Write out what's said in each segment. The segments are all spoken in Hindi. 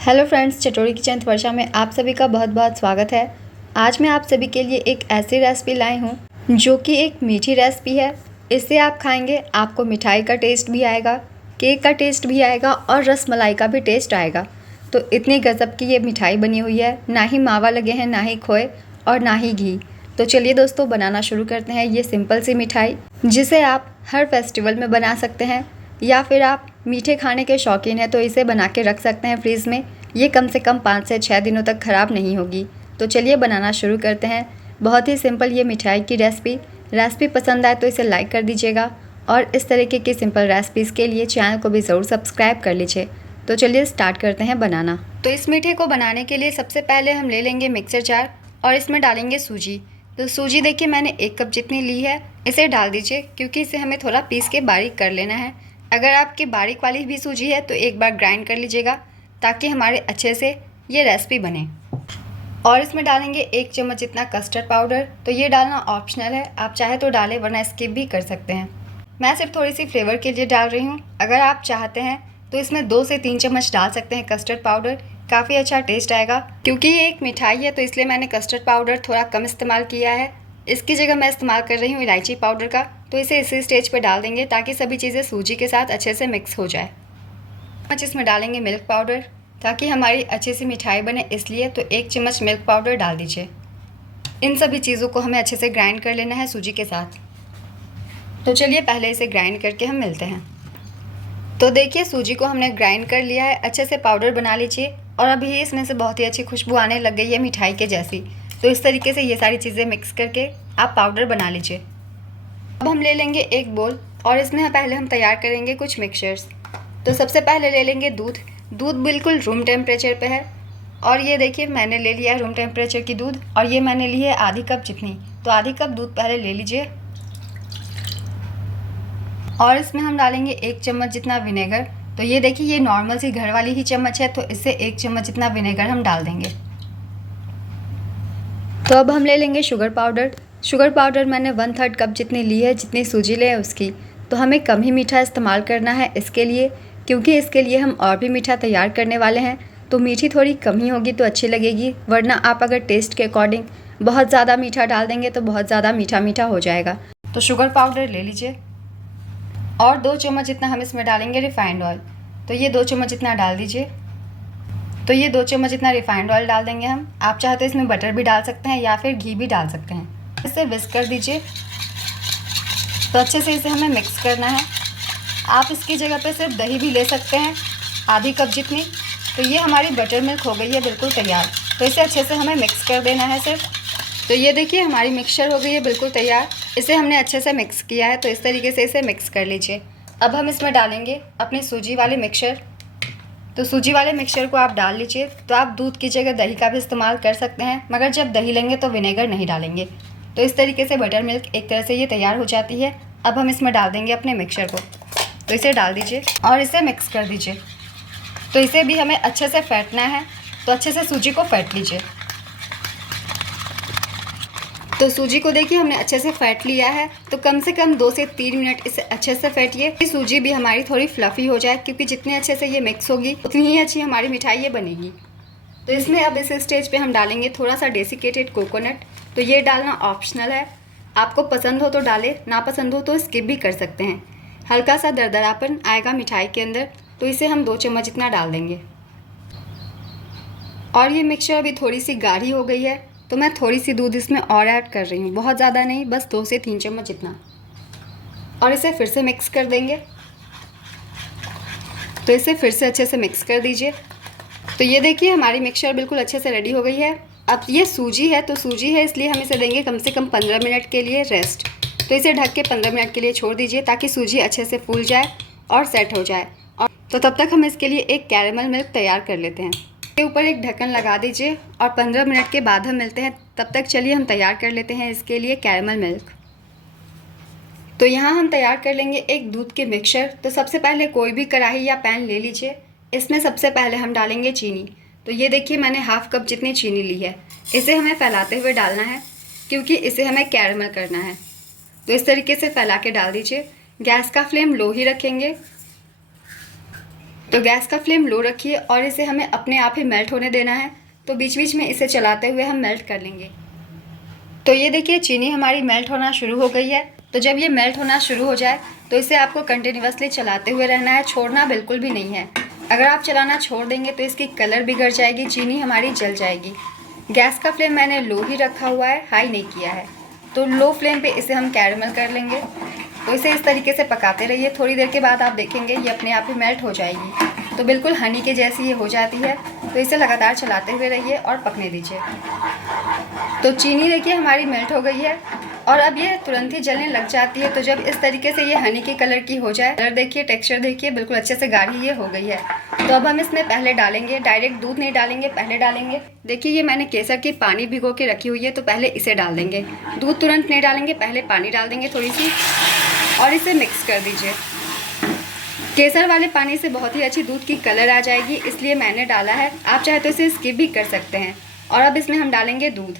हेलो फ्रेंड्स, चटोरी किचन वर्षा में आप सभी का बहुत बहुत स्वागत है। आज मैं आप सभी के लिए एक ऐसी रेसिपी लाई हूँ जो कि एक मीठी रेसिपी है। इससे आप खाएंगे, आपको मिठाई का टेस्ट भी आएगा, केक का टेस्ट भी आएगा और रसमलाई का भी टेस्ट आएगा। तो इतनी गज़ब की ये मिठाई बनी हुई है, ना ही मावा लगे हैं, ना ही खोए और ना ही घी। तो चलिए दोस्तों, बनाना शुरू करते हैं ये सिंपल सी मिठाई, जिसे आप हर फेस्टिवल में बना सकते हैं या फिर आप मीठे खाने के शौकीन हैं तो इसे बना के रख सकते हैं फ्रीज़ में। ये कम से कम 5 से 6 दिनों तक ख़राब नहीं होगी। तो चलिए बनाना शुरू करते हैं। बहुत ही सिंपल ये मिठाई की रेसिपी पसंद आए तो इसे लाइक कर दीजिएगा और इस तरीके की सिंपल रेसिपीज़ के लिए चैनल को भी ज़रूर सब्सक्राइब कर लीजिए। तो चलिए स्टार्ट करते हैं बनाना। तो इस मीठे को बनाने के लिए सबसे पहले हम ले लेंगे मिक्सर जार और इसमें डालेंगे सूजी। तो सूजी देखिए मैंने 1 कप जितनी ली है, इसे डाल दीजिए क्योंकि इसे हमें थोड़ा पीस के बारीक कर लेना है। अगर आपकी बारीक वाली भी सूजी है तो एक बार ग्राइंड कर लीजिएगा ताकि हमारे अच्छे से ये रेसिपी बने। और इसमें डालेंगे 1 चम्मच जितना कस्टर्ड पाउडर। तो ये डालना ऑप्शनल है, आप चाहे तो डालें वरना स्किप भी कर सकते हैं। मैं सिर्फ थोड़ी सी फ्लेवर के लिए डाल रही हूँ। अगर आप चाहते हैं तो इसमें 2 से 3 चम्मच डाल सकते हैं कस्टर्ड पाउडर, काफ़ी अच्छा टेस्ट आएगा। क्योंकि ये एक मिठाई है तो इसलिए मैंने कस्टर्ड पाउडर थोड़ा कम इस्तेमाल किया है। इसकी जगह मैं इस्तेमाल कर रही हूँ इलायची पाउडर का। तो इसे इसी स्टेज पर डाल देंगे ताकि सभी चीज़ें सूजी के साथ अच्छे से मिक्स हो जाए। इसमें डालेंगे मिल्क पाउडर ताकि हमारी अच्छी सी मिठाई बने, इसलिए तो 1 चम्मच मिल्क पाउडर डाल दीजिए। इन सभी चीज़ों को हमें अच्छे से ग्राइंड कर लेना है सूजी के साथ। तो चलिए पहले इसे ग्राइंड करके हम मिलते हैं। तो देखिए सूजी को हमने ग्राइंड कर लिया है, अच्छे से पाउडर बना लीजिए और अभी इसमें से बहुत ही अच्छी खुशबू आने लग गई है मिठाई के जैसी। तो इस तरीके से ये सारी चीज़ें मिक्स करके आप पाउडर बना लीजिए। अब हम ले लेंगे एक बोल और इसमें पहले हम तैयार करेंगे कुछ मिक्सचर्स। तो सबसे पहले ले लेंगे दूध बिल्कुल रूम टेम्परेचर पे है। और ये देखिए मैंने ले लिया है रूम टेम्परेचर की दूध और ये मैंने ली है आधी कप जितनी। तो आधी कप दूध पहले ले लीजिए। और इसमें हम डालेंगे 1 चम्मच जितना विनेगर। तो ये देखिए ये नॉर्मल सी घर वाली ही चम्मच है, तो इससे 1 चम्मच जितना विनेगर हम डाल देंगे। तो अब हम ले लेंगे शुगर पाउडर मैंने 1/3 कप जितनी ली है, जितनी सूजी ले है उसकी। तो हमें कम ही मीठा इस्तेमाल करना है इसके लिए, क्योंकि इसके लिए हम और भी मीठा तैयार करने वाले हैं। तो मीठी थोड़ी कम ही होगी तो अच्छी लगेगी, वरना आप अगर टेस्ट के अकॉर्डिंग बहुत ज़्यादा मीठा डाल देंगे तो बहुत ज़्यादा मीठा हो जाएगा। तो शुगर पाउडर ले लीजिए और 2 चम्मच जितना हम इसमें डालेंगे रिफाइंड ऑयल। तो ये 2 चम्मच जितना डाल दीजिए। तो ये 2 चम्मच जितना रिफाइंड ऑयल डाल देंगे हम। आप चाहे तो इसमें बटर भी डाल सकते हैं या फिर घी भी डाल सकते हैं। इसे विस्क कर दीजिए। तो अच्छे से इसे हमें मिक्स करना है। आप इसकी जगह पे सिर्फ दही भी ले सकते हैं, आधी कप जितनी। तो ये हमारी बटर मिल्क हो गई है बिल्कुल तैयार। तो इसे अच्छे से हमें मिक्स कर देना है सिर्फ। तो ये देखिए हमारी मिक्सचर हो गई है बिल्कुल तैयार। इसे हमने अच्छे से मिक्स किया है, तो इस तरीके से इसे मिक्स कर लीजिए। अब हम इसमें डालेंगे अपनी सूजी वाले मिक्सचर। तो सूजी वाले मिक्सचर को आप डाल लीजिए। तो आप दूध की जगह दही का भी इस्तेमाल कर सकते हैं, मगर जब दही लेंगे तो विनेगर नहीं डालेंगे। तो इस तरीके से बटर मिल्क एक तरह से ये तैयार हो जाती है। अब हम इसमें डाल देंगे अपने मिक्सचर को। तो इसे डाल दीजिए और इसे मिक्स कर दीजिए। तो इसे भी हमें अच्छे से फेंटना है, तो अच्छे से सूजी को फेंट लीजिए। तो सूजी को देखिए हमने अच्छे से फेंट लिया है। तो कम से कम 2 से 3 मिनट इसे अच्छे से फेंटिए। सूजी भी हमारी थोड़ी फ्लफ़ी हो जाए, क्योंकि जितने अच्छे से ये मिक्स होगी उतनी ही अच्छी हमारी मिठाई ये बनेगी। तो इसमें अब इस स्टेज पे हम डालेंगे थोड़ा सा डेसिकेटेड कोकोनट। तो ये डालना ऑप्शनल है, आपको पसंद हो तो डालें, ना पसंद हो तो स्किप भी कर सकते हैं। हल्का सा दरदरापन आएगा मिठाई के अंदर, तो इसे हम 2 चम्मच इतना डाल देंगे। और ये मिक्सचर अभी थोड़ी सी गाढ़ी हो गई है, तो मैं थोड़ी सी दूध इसमें और ऐड कर रही हूँ, बहुत ज़्यादा नहीं, बस 2 से 3 चम्मच इतना। और इसे फिर से मिक्स कर देंगे। तो इसे फिर से अच्छे से मिक्स कर दीजिए। तो ये देखिए हमारी मिक्सचर बिल्कुल अच्छे से रेडी हो गई है। अब ये सूजी है, तो सूजी है इसलिए हम इसे देंगे कम से कम 15 मिनट के लिए रेस्ट। तो इसे ढक के 15 मिनट के लिए छोड़ दीजिए ताकि सूजी अच्छे से फूल जाए और सेट हो जाए। और तो तब तक हम इसके लिए एक कैरेमल मिल्क तैयार कर लेते हैं। इसके ऊपर एक ढक्कन लगा दीजिए और 15 मिनट के बाद हम मिलते हैं। तब तक चलिए हम तैयार कर लेते हैं इसके लिए कैरेमल मिल्क। तो यहाँ हम तैयार कर लेंगे एक दूध के मिक्सचर। तो सबसे पहले कोई भी कढ़ाई या पैन ले लीजिए। इसमें सबसे पहले हम डालेंगे चीनी। तो ये देखिए मैंने हाफ कप जितनी चीनी ली है। इसे हमें फैलाते हुए डालना है, क्योंकि इसे हमें कैरेमल करना है। तो इस तरीके से फैला के डाल दीजिए। गैस का फ्लेम लो ही रखेंगे। तो गैस का फ्लेम लो रखिए और इसे हमें अपने आप ही मेल्ट होने देना है। तो बीच बीच में इसे चलाते हुए हम मेल्ट कर लेंगे। तो ये देखिए चीनी हमारी मेल्ट होना शुरू हो गई है। तो जब ये मेल्ट होना शुरू हो जाए तो इसे आपको कंटिन्यूअसली चलाते हुए रहना है, छोड़ना बिल्कुल भी नहीं है। अगर आप चलाना छोड़ देंगे तो इसकी कलर बिगड़ जाएगी, चीनी हमारी जल जाएगी। गैस का फ्लेम मैंने लो ही रखा हुआ है, हाई नहीं किया है। तो लो फ्लेम पे इसे हम कैरमल कर लेंगे। तो इसे इस तरीके से पकाते रहिए। थोड़ी देर के बाद आप देखेंगे ये अपने आप ही मेल्ट हो जाएगी। तो बिल्कुल हनी के जैसी ये हो जाती है। तो इसे लगातार चलाते हुए रहिए और पकने दीजिए। तो चीनी देखिए हमारी मेल्ट हो गई है और अब ये तुरंत ही जलने लग जाती है। तो जब इस तरीके से ये हनी के कलर की हो जाए, कलर देखिए, टेक्सचर देखिए, बिल्कुल अच्छे से गाढ़ी ये हो गई है। तो अब हम इसमें पहले डालेंगे, डायरेक्ट दूध नहीं डालेंगे, पहले डालेंगे। देखिए ये मैंने केसर की पानी भिगो के रखी हुई है, तो पहले इसे डाल देंगे। दूध तुरंत नहीं डालेंगे, पहले पानी डाल देंगे थोड़ी सी और इसे मिक्स कर दीजिए। केसर वाले पानी से बहुत ही अच्छी दूध की कलर आ जाएगी, इसलिए मैंने डाला है। आप चाहे तो इसे स्किप भी कर सकते हैं। और अब इसमें हम डालेंगे दूध।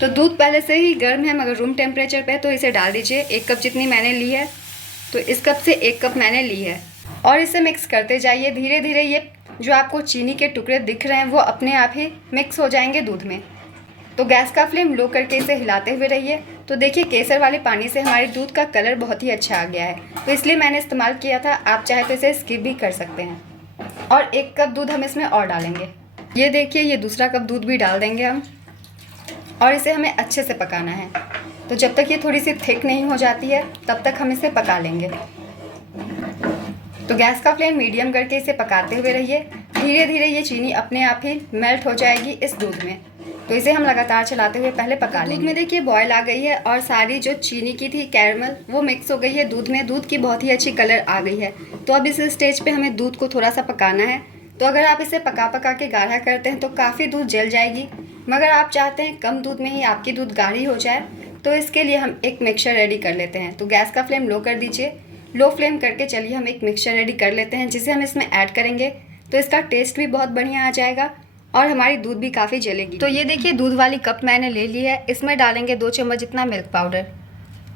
तो दूध पहले से ही गर्म है मगर रूम टेम्परेचर पे है, तो इसे डाल दीजिए। 1 कप जितनी मैंने ली है, तो इस कप से 1 कप मैंने ली है। और इसे मिक्स करते जाइए। धीरे धीरे ये जो आपको चीनी के टुकड़े दिख रहे हैं वो अपने आप ही मिक्स हो जाएंगे दूध में। तो गैस का फ्लेम लो करके इसे हिलाते हुए रहिए। तो देखिए केसर वाले पानी से हमारे दूध का कलर बहुत ही अच्छा आ गया है, तो इसलिए मैंने इस्तेमाल किया था। आप चाहे तो इसे स्किप भी कर सकते हैं। और 1 कप दूध हम इसमें और डालेंगे। ये देखिए ये दूसरा कप दूध भी डाल देंगे हम और इसे हमें अच्छे से पकाना है। तो जब तक ये थोड़ी सी थिक नहीं हो जाती है तब तक हम इसे पका लेंगे। तो गैस का फ्लेम मीडियम करके इसे पकाते हुए रहिए। धीरे धीरे ये चीनी अपने आप ही मेल्ट हो जाएगी इस दूध में। तो इसे हम लगातार चलाते हुए पहले पका लेंगे। दूध में देखिए बॉयल आ गई है और सारी जो चीनी की थी कैरमल वो मिक्स हो गई है दूध में। दूध की बहुत ही अच्छी कलर आ गई है। तो अब इस स्टेज पे हमें दूध को थोड़ा सा पकाना है। तो अगर आप इसे पका पका के गाढ़ा करते हैं तो काफ़ी दूध जल जाएगी, मगर आप चाहते हैं कम दूध में ही आपकी दूध गाढ़ी हो जाए, तो इसके लिए हम एक मिक्सचर रेडी कर लेते हैं। तो गैस का फ्लेम लो कर दीजिए। लो फ्लेम करके चलिए हम एक मिक्सचर रेडी कर लेते हैं, जिसे हम इसमें ऐड करेंगे तो इसका टेस्ट भी बहुत बढ़िया आ जाएगा और हमारी दूध भी काफ़ी जलेगी। तो ये देखिए दूध वाली कप मैंने ले ली है। इसमें डालेंगे 2 चम्मच जितना मिल्क पाउडर।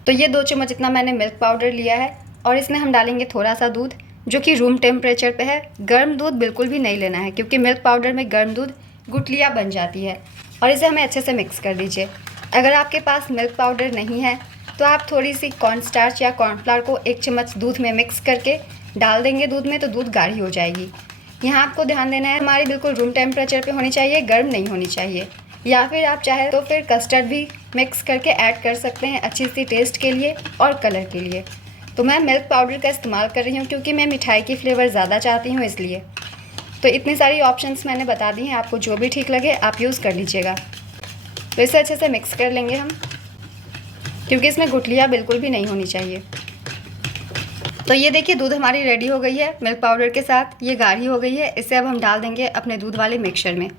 तो ये 2 चम्मच जितना मैंने मिल्क पाउडर लिया है और इसमें हम डालेंगे थोड़ा सा दूध जो कि रूम टेम्परेचर पे है। गर्म दूध बिल्कुल भी नहीं लेना है, क्योंकि मिल्क पाउडर में गर्म दूध गुठलियाँ बन जाती है। और इसे हमें अच्छे से मिक्स कर दीजिए। अगर आपके पास मिल्क पाउडर नहीं है तो आप थोड़ी सी कॉर्नस्टार्च या कॉर्नफ्लावर को 1 चम्मच दूध में मिक्स करके डाल देंगे दूध में, तो दूध गाढ़ी हो जाएगी। यहाँ आपको ध्यान देना है हमारी बिल्कुल रूम टेम्परेचर पे होनी चाहिए, गर्म नहीं होनी चाहिए। या फिर आप चाहे तो फिर कस्टर्ड भी मिक्स करके ऐड कर सकते हैं अच्छी सी टेस्ट के लिए और कलर के लिए। तो मैं मिल्क पाउडर का इस्तेमाल कर रही हूँ क्योंकि मैं मिठाई की फ्लेवर ज़्यादा चाहती हूँ, इसलिए। तो इतनी सारी ऑप्शंस मैंने बता दी हैं, आपको जो भी ठीक लगे आप यूज़ कर लीजिएगा। तो इसे अच्छे से मिक्स कर लेंगे हम, क्योंकि इसमें गुठलियाँ बिल्कुल भी नहीं होनी चाहिए। तो ये देखिए दूध हमारी रेडी हो गई है मिल्क पाउडर के साथ, ये गाढ़ी हो गई है। इसे अब हम डाल देंगे अपने दूध वाले मिक्सचर में।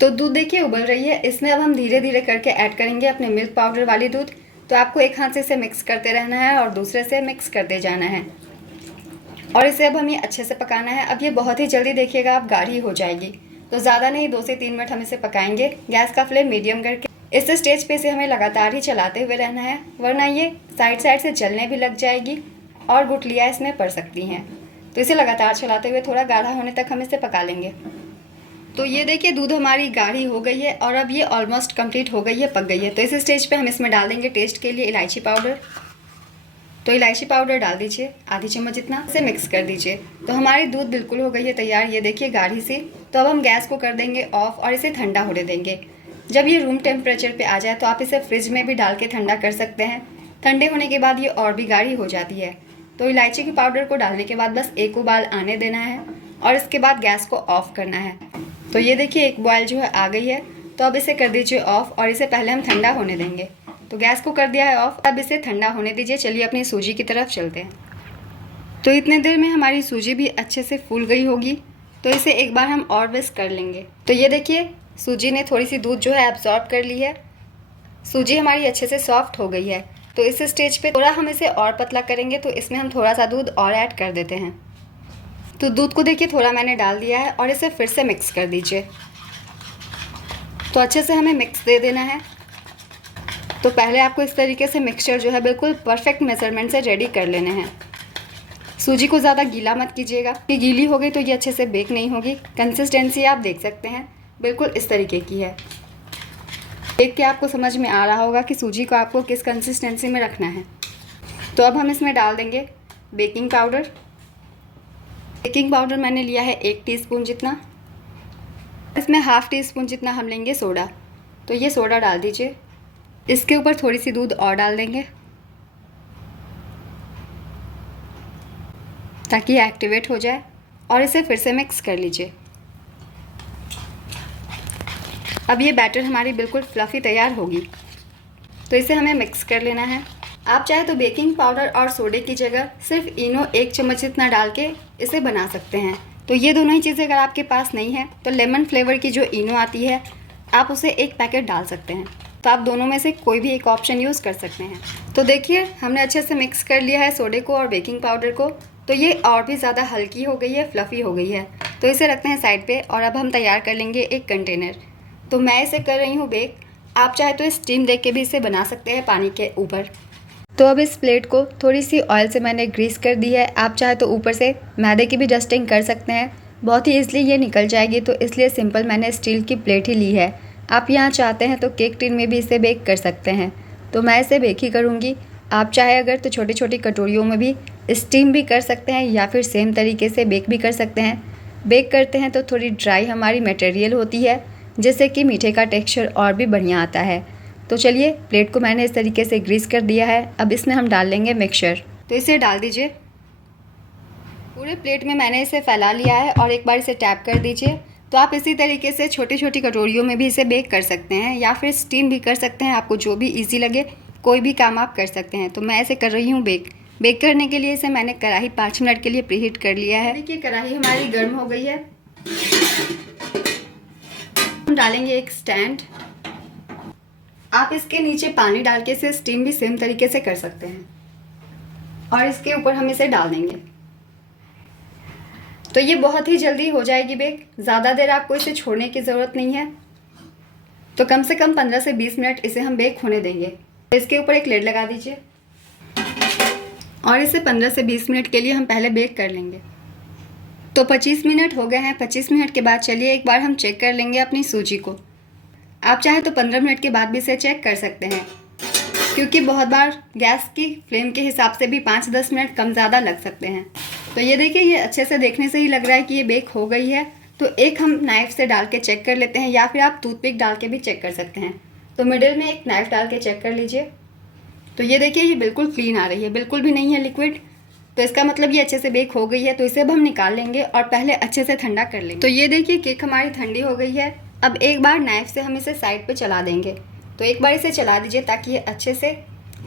तो दूध देखिए उबल रही है, इसमें अब हम धीरे धीरे करके ऐड करेंगे अपने मिल्क पाउडर वाली दूध। तो आपको एक हाथ से इसे मिक्स करते रहना है और दूसरे से मिक्स करते जाना है और इसे अब हमें अच्छे से पकाना है। अब ये बहुत ही जल्दी देखिएगा आप गाढ़ी हो जाएगी। तो ज़्यादा नहीं, 2 से 3 मिनट हम इसे पकाएंगे। गैस का फ्लेम मीडियम करके इस स्टेज पे इसे हमें लगातार ही चलाते हुए रहना है, वरना ये साइड साइड से जलने भी लग जाएगी और गुठलियाँ इसमें पड़ सकती हैं। तो इसे लगातार चलाते हुए थोड़ा गाढ़ा होने तक हम इसे पका लेंगे। तो ये देखिए दूध हमारी गाढ़ी हो गई है और अब ये ऑलमोस्ट कंप्लीट हो गई है, पक गई है। तो इस स्टेज पे हम इसमें डाल देंगे टेस्ट के लिए इलायची पाउडर। तो इलायची पाउडर डाल दीजिए आधी चम्मच जितना, इसे मिक्स कर दीजिए। तो हमारी दूध बिल्कुल हो गई है तैयार, ये देखिए गाढ़ी सी। तो अब हम गैस को कर देंगे ऑफ और इसे ठंडा होने देंगे। जब ये रूम टेम्परेचर पे आ जाए तो आप इसे फ्रिज में भी डाल के ठंडा कर सकते हैं। ठंडे होने के बाद ये और भी गाढ़ी हो जाती है। तो इलायची के पाउडर को डालने के बाद बस 1 उबाल आने देना है और इसके बाद गैस को ऑफ करना है। तो ये देखिए 1 बॉयल जो है आ गई है। तो अब इसे कर दीजिए ऑफ और इसे पहले हम ठंडा होने देंगे। तो गैस को कर दिया है ऑफ, अब इसे ठंडा होने दीजिए। चलिए अपनी सूजी की तरफ चलते हैं। तो इतने देर में हमारी सूजी भी अच्छे से फूल गई होगी, तो इसे एक बार हम और विस्क कर लेंगे। तो ये देखिए सूजी ने थोड़ी सी दूध जो है एब्जॉर्ब कर ली है। सूजी हमारी अच्छे से सॉफ्ट हो गई है। तो इस स्टेज पे थोड़ा हम इसे और पतला करेंगे, तो इसमें हम थोड़ा सा दूध और ऐड कर देते हैं। तो दूध को देखिए थोड़ा मैंने डाल दिया है और इसे फिर से मिक्स कर दीजिए। तो अच्छे से हमें मिक्स दे देना है। तो पहले आपको इस तरीके से मिक्सचर जो है बिल्कुल परफेक्ट मेजरमेंट से रेडी कर लेने हैं। सूजी को ज़्यादा गीला मत कीजिएगा कि गीली हो गई तो ये अच्छे से बेक नहीं होगी। कंसिस्टेंसी आप देख सकते हैं बिल्कुल इस तरीके की है। देख के आपको समझ में आ रहा होगा कि सूजी को आपको किस कंसिस्टेंसी में रखना है। तो अब हम इसमें डाल देंगे बेकिंग पाउडर। बेकिंग पाउडर मैंने लिया है 1 टीस्पून जितना। इसमें ½ टीस्पून जितना हम लेंगे सोडा। तो ये सोडा डाल दीजिए। इसके ऊपर थोड़ी सी दूध और डाल देंगे ताकि ये एक्टिवेट हो जाए और इसे फिर से मिक्स कर लीजिए। अब ये बैटर हमारी बिल्कुल फ्लफ़ी तैयार होगी। तो इसे हमें मिक्स कर लेना है। आप चाहे तो बेकिंग पाउडर और सोडे की जगह सिर्फ इनो 1 चम्मच जितना डाल के इसे बना सकते हैं। तो ये दोनों ही चीज़ें अगर आपके पास नहीं है तो लेमन फ्लेवर की जो इनो आती है आप उसे 1 पैकेट डाल सकते हैं। तो आप दोनों में से कोई भी एक ऑप्शन यूज़ कर सकते हैं। तो देखिए हमने अच्छे से मिक्स कर लिया है सोडे को और बेकिंग पाउडर को। तो ये और भी ज़्यादा हल्की हो गई है, फ्लफ़ी हो गई है। तो इसे रखते हैं साइड पे और अब हम तैयार कर लेंगे एक कंटेनर। तो मैं इसे कर रही हूँ बेक। आप चाहे तो स्टीम दे के भी इसे बना सकते हैं पानी के ऊपर। तो अब इस प्लेट को थोड़ी सी ऑयल से मैंने ग्रीस कर दी है। आप चाहे तो ऊपर से मैदे की भी डस्टिंग कर सकते हैं, बहुत ही ईज़िली ये निकल जाएगी। तो इसलिए सिंपल मैंने स्टील की प्लेट ही ली है। आप यहाँ चाहते हैं तो केक टिन में भी इसे बेक कर सकते हैं। तो मैं इसे बेक ही करूँगी। आप चाहे अगर तो छोटी छोटी कटोरियों में भी स्टीम भी कर सकते हैं या फिर सेम तरीके से बेक भी कर सकते हैं। बेक करते हैं तो थोड़ी ड्राई हमारी मटेरियल होती है जिससे कि मीठे का टेक्सचर और भी बढ़िया आता है। तो चलिए प्लेट को मैंने इस तरीके से ग्रीस कर दिया है। अब इसमें हम डाल लेंगे मिक्सचर। तो इसे डाल दीजिए। पूरे प्लेट में मैंने इसे फैला लिया है और एक बार इसे टैप कर दीजिए। तो आप इसी तरीके से छोटी छोटी कटोरियों में भी इसे बेक कर सकते हैं या फिर स्टीम भी कर सकते हैं। आपको जो भी ईजी लगे कोई भी काम आप कर सकते हैं। तो मैं ऐसे कर रही हूँ बेक। बेक करने के लिए इसे मैंने कढ़ाई 5 मिनट के लिए प्रीहीट कर लिया है। देखिए कढ़ाई हमारी गर्म हो गई है। हम डालेंगे एक स्टैंड। आप इसके नीचे पानी डाल के इसे स्टीम भी सेम तरीके से कर सकते हैं और इसके ऊपर हम इसे डाल देंगे। तो ये बहुत ही जल्दी हो जाएगी बेक। ज़्यादा देर आपको इसे छोड़ने की ज़रूरत नहीं है। तो कम से कम 15 से 20 मिनट इसे हम बेक होने देंगे। तो इसके ऊपर एक लिड लगा दीजिए और इसे 15 से 20 मिनट के लिए हम पहले बेक कर लेंगे। तो 25 मिनट हो गए हैं। 25 मिनट के बाद चलिए एक बार हम चेक कर लेंगे अपनी सूजी को। आप चाहे तो 15 मिनट के बाद भी इसे चेक कर सकते हैं, क्योंकि बहुत बार गैस की फ्लेम के हिसाब से भी 5-10 मिनट कम ज़्यादा लग सकते हैं। तो ये देखिए ये अच्छे से देखने से ही लग रहा है कि ये बेक हो गई है। तो एक हम नाइफ़ से डाल के चेक कर लेते हैं या फिर आप टूथपिक डाल के भी चेक कर सकते हैं। तो मिडिल में एक नाइफ़ डाल के चेक कर लीजिए। तो ये देखिए ये बिल्कुल क्लीन आ रही है, बिल्कुल भी नहीं है लिक्विड। तो इसका मतलब ये अच्छे से बेक हो गई है। तो इसे अब हम निकाल लेंगे और पहले अच्छे से ठंडा कर लेंगे। तो ये देखिए केक हमारी ठंडी हो गई है। अब एक बार नाइफ़ से हम इसे साइड पे चला देंगे। तो एक बार इसे चला दीजिए ताकि ये अच्छे से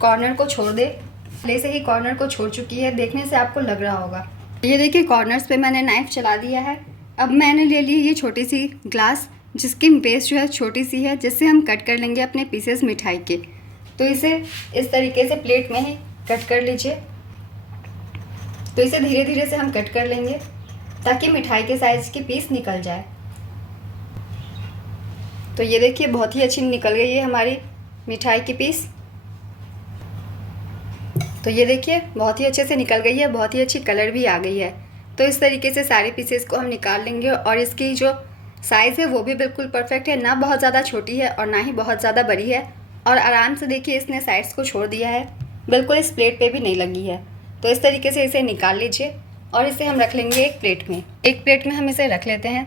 कॉर्नर को छोड़ दे। पहले से ही कॉर्नर को छोड़ चुकी है, देखने से आपको लग रहा होगा। ये देखिए कॉर्नर्स पे मैंने नाइफ़ चला दिया है। अब मैंने ले ली ये छोटी सी ग्लास जिसकी बेस जो है छोटी सी है, जिससे हम कट कर लेंगे अपने पीसेस मिठाई के। तो इसे इस तरीके से प्लेट में ही कट कर लीजिए। तो इसे धीरे धीरे से हम कट कर लेंगे ताकि मिठाई के साइज़ की पीस निकल जाए। तो ये देखिए बहुत ही अच्छी निकल गई है हमारी मिठाई की पीस। तो ये देखिए बहुत ही अच्छे से निकल गई है, बहुत ही अच्छी कलर भी आ गई है। तो इस तरीके से सारे पीसेस को हम निकाल लेंगे और इसकी जो साइज़ है वो भी बिल्कुल परफेक्ट है, ना बहुत ज़्यादा छोटी है और ना ही बहुत ज़्यादा बड़ी है। और आराम से देखिए इसने साइड्स को छोड़ दिया है, बिल्कुल इस प्लेट पे भी नहीं लगी है। तो इस तरीके से इसे निकाल लीजिए और इसे हम रख लेंगे एक प्लेट में। एक प्लेट में हम इसे रख लेते हैं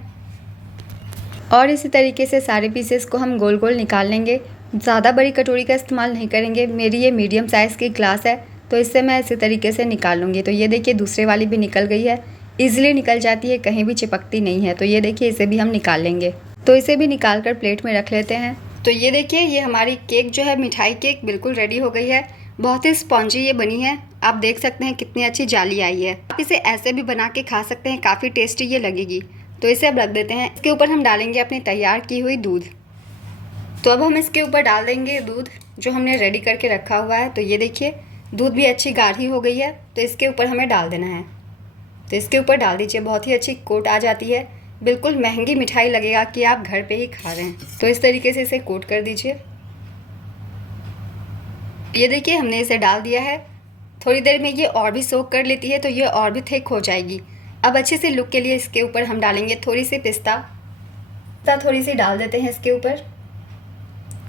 और इसी तरीके से सारे पीसेस को हम गोल गोल निकाल लेंगे। ज़्यादा बड़ी कटोरी का इस्तेमाल नहीं करेंगे, मेरी ये मीडियम साइज़ की ग्लास है तो इससे मैं इसी तरीके से निकाल लूँगी। तो ये देखिए दूसरे वाली भी निकल गई है, ईजिली निकल जाती है, कहीं भी चिपकती नहीं है। तो ये देखिए इसे भी हम निकाल लेंगे। तो इसे भी निकाल कर प्लेट में रख लेते हैं। तो ये देखिए ये हमारी केक जो है मिठाई केक बिल्कुल रेडी हो गई है। बहुत ही स्पॉन्जी ये बनी है, आप देख सकते हैं कितनी अच्छी जाली आई है। आप इसे ऐसे भी बना के खा सकते हैं, काफ़ी टेस्टी ये लगेगी। तो इसे अब रख देते हैं। इसके ऊपर हम डालेंगे अपनी तैयार की हुई दूध। तो अब हम इसके ऊपर डाल देंगे दूध जो हमने रेडी करके रखा हुआ है। तो ये देखिए दूध भी अच्छी गाढ़ी हो गई है, तो इसके ऊपर हमें डाल देना है। तो इसके ऊपर डाल दीजिए, बहुत ही अच्छी कोट आ जाती है, बिल्कुल महंगी मिठाई लगेगा कि आप घर पे ही खा रहे हैं। तो इस तरीके से इसे कोट कर दीजिए। ये देखिए हमने इसे डाल दिया है थोड़ी देर में ये और भी सोक कर लेती है तो ये और भी थिक हो जाएगी। अब अच्छे से लुक के लिए इसके ऊपर हम डालेंगे थोड़ी सी पिस्ता थोड़ी सी डाल देते हैं इसके ऊपर।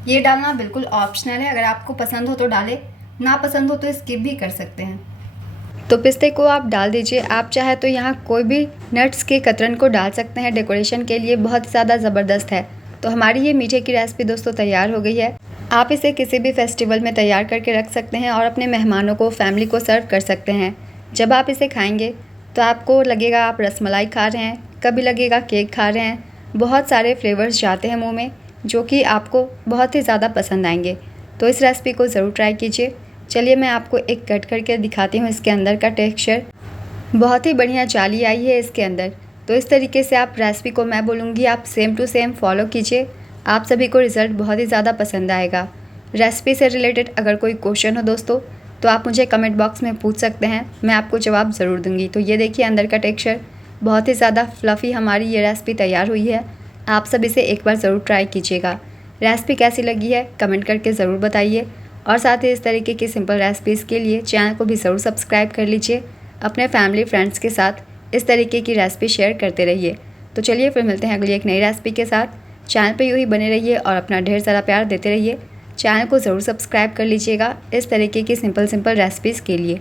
ये डालना बिल्कुल ऑप्शनल है, अगर आपको पसंद हो तो डालें, ना पसंद हो तो स्किप भी कर सकते हैं। तो पिस्ते को आप डाल दीजिए। आप चाहे तो यहाँ कोई भी नट्स के कतरन को डाल सकते हैं, डेकोरेशन के लिए बहुत ज़्यादा ज़बरदस्त है। तो हमारी ये मीठे की रेसिपी दोस्तों तैयार हो गई है। आप इसे किसी भी फेस्टिवल में तैयार करके रख सकते हैं और अपने मेहमानों को, फैमिली को सर्व कर सकते हैं। जब आप इसे खाएंगे तो आपको लगेगा आप रसमलाई खा रहे हैं, कभी लगेगा केक खा रहे हैं। बहुत सारे फ्लेवर्स जाते हैं मुंह में जो कि आपको बहुत ही ज़्यादा पसंद आएंगे। तो इस रेसिपी को ज़रूर ट्राई कीजिए। चलिए मैं आपको एक कट करके दिखाती हूँ। इसके अंदर का टेक्सचर बहुत ही बढ़िया जाली आई है इसके अंदर। तो इस तरीके से आप रेसिपी को, मैं बोलूँगी आप सेम टू सेम फॉलो कीजिए। आप सभी को रिज़ल्ट बहुत ही ज़्यादा पसंद आएगा। रेसिपी से रिलेटेड अगर कोई क्वेश्चन हो दोस्तों तो आप मुझे कमेंट बॉक्स में पूछ सकते हैं, मैं आपको जवाब ज़रूर दूँगी। तो ये देखिए अंदर का टेक्सचर बहुत ही ज़्यादा फ्लफ़ी हमारी ये रेसिपी तैयार हुई है। आप सब इसे एक बार ज़रूर ट्राई कीजिएगा। रेसिपी कैसी लगी है कमेंट करके ज़रूर बताइए और साथ ही इस तरीके की सिंपल रेसिपीज़ के लिए चैनल को भी ज़रूर सब्सक्राइब कर लीजिए। अपने फैमिली फ्रेंड्स के साथ इस तरीके की रेसिपी शेयर करते रहिए। तो चलिए फिर मिलते हैं अगली एक नई रेसिपी के साथ। चैनल पे यूँ ही बने रहिए और अपना ढेर सारा प्यार देते रहिए। चैनल को ज़रूर सब्सक्राइब कर लीजिएगा इस तरीके की सिंपल रेसिपीज़ के लिए।